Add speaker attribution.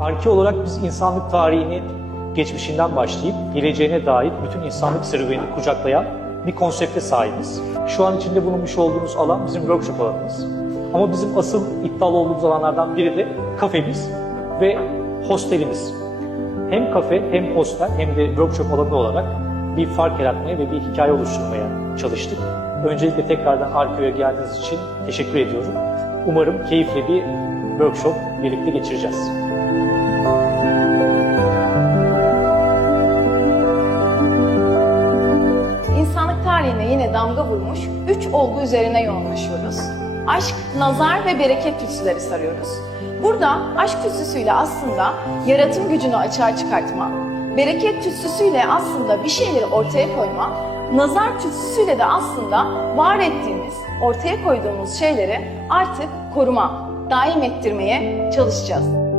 Speaker 1: Arke olarak biz insanlık tarihini geçmişinden başlayıp geleceğine dair bütün insanlık serüvenini kucaklayan bir konsepte sahibiz. Şu an içinde bulunmuş olduğumuz alan bizim workshop alanımız. Ama bizim asıl iddialı olduğumuz alanlardan biri de kafemiz ve hostelimiz. Hem kafe hem hostel hem de workshop alanı olarak bir fark yaratmaya ve bir hikaye oluşturmaya çalıştık. Öncelikle tekrardan Arkeo'ya geldiğiniz için teşekkür ediyorum. Umarım keyifli bir workshop birlikte geçireceğiz.
Speaker 2: İnsanlık tarihine yine damga vurmuş üç olgu üzerine yoğunlaşıyoruz. Aşk, nazar ve bereket tütsüleri sarıyoruz. Burada aşk tütsüsüyle aslında yaratım gücünü açığa çıkartma, bereket tütsüsüyle aslında bir şeyleri ortaya koyma, nazar tütsüsüyle de aslında var ettiğimiz, ortaya koyduğumuz şeyleri artık koruma, daim ettirmeye çalışacağız.